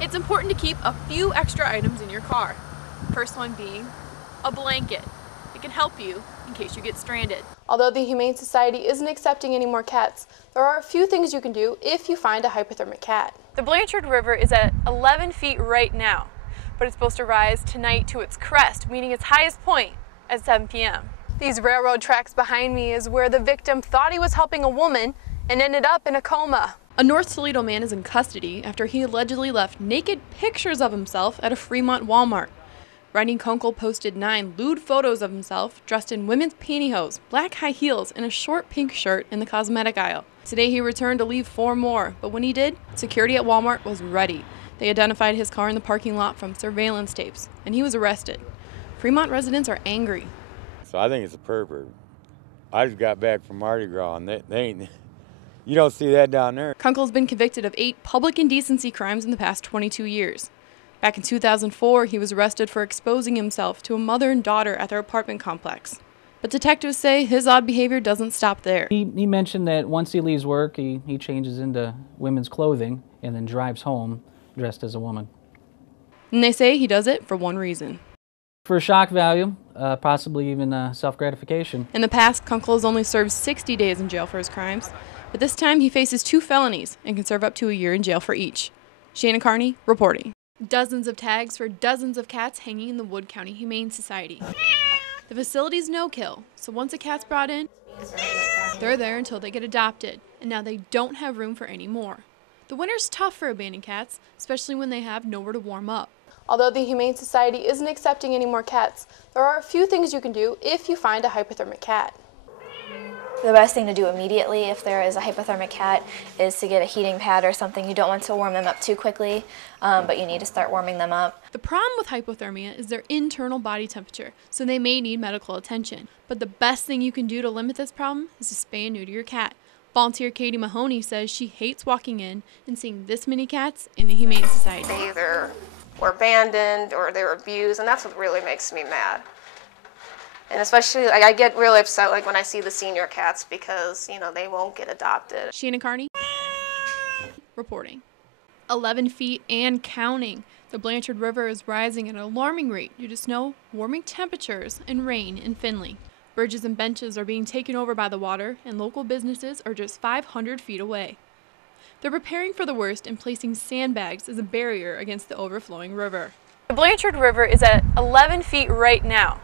It's important to keep a few extra items in your car. First one being a blanket. It can help you in case you get stranded. Although the Humane Society isn't accepting any more cats, there are a few things you can do if you find a hypothermic cat. The Blanchard River is at 11 feet right now, but it's supposed to rise tonight to its crest, meaning its highest point at 7 p.m. These railroad tracks behind me is where the victim thought he was helping a woman and ended up in a coma. A North Toledo man is in custody after he allegedly left naked pictures of himself at a Fremont Walmart. Rodney Kunkel posted 9 lewd photos of himself dressed in women's pantyhose, black high heels, and a short pink shirt in the cosmetic aisle. Today he returned to leave 4 more, but when he did, security at Walmart was ready. They identified his car in the parking lot from surveillance tapes, and he was arrested. Fremont residents are angry. So I think it's a pervert. I just got back from Mardi Gras, and they ain't, you don't see that down there. Kunkel's been convicted of 8 public indecency crimes in the past 22 years. Back in 2004, he was arrested for exposing himself to a mother and daughter at their apartment complex. But detectives say his odd behavior doesn't stop there. He mentioned that once he leaves work, he changes into women's clothing and then drives home dressed as a woman. And they say he does it for one reason. For shock value, possibly even self-gratification. In the past, Kunkel has only served 60 days in jail for his crimes, but this time he faces 2 felonies and can serve up to a year in jail for each. Shannon Carney reporting. Dozens of tags for dozens of cats hanging in the Wood County Humane Society. The facility's no-kill, so once a cat's brought in, they're there until they get adopted, and now they don't have room for any more. The winter's tough for abandoned cats, especially when they have nowhere to warm up. Although the Humane Society isn't accepting any more cats, there are a few things you can do if you find a hypothermic cat. The best thing to do immediately if there is a hypothermic cat is to get a heating pad or something. You don't want to warm them up too quickly, but you need to start warming them up. The problem with hypothermia is their internal body temperature, so they may need medical attention. But the best thing you can do to limit this problem is to spay and neuter your cat. Volunteer Katie Mahoney says she hates walking in and seeing this many cats in the Humane Society. They either were abandoned or they were abused, and that's what really makes me mad. And especially, I get really upset when I see the senior cats because, they won't get adopted. Shannon Carney reporting. 11 feet and counting. The Blanchard River is rising at an alarming rate due to snow, warming temperatures, and rain in Findlay. Bridges and benches are being taken over by the water, and local businesses are just 500 feet away. They're preparing for the worst and placing sandbags as a barrier against the overflowing river. The Blanchard River is at 11 feet right now,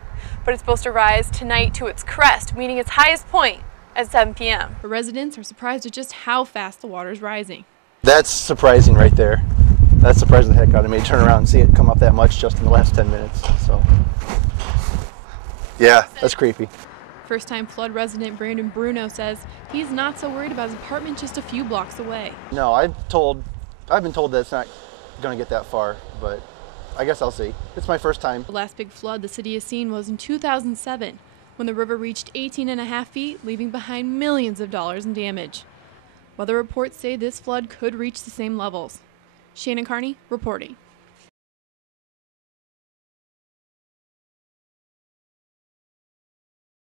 but it's supposed to rise tonight to its crest, meaning its highest point at 7 p.m. The residents are surprised at just how fast the water is rising. That's surprising right there. That surprised the heck out of me to turn around and see it come up that much just in the last 10 minutes. So, yeah, that's creepy. First-time flood resident Brandon Bruno says he's not so worried about his apartment just a few blocks away. No, I've been told that it's not going to get that far, but I guess I'll see. It's my first time. The last big flood the city has seen was in 2007, when the river reached 18.5 feet, leaving behind millions of dollars in damage. Weather reports say this flood could reach the same levels. Shannon Carney reporting.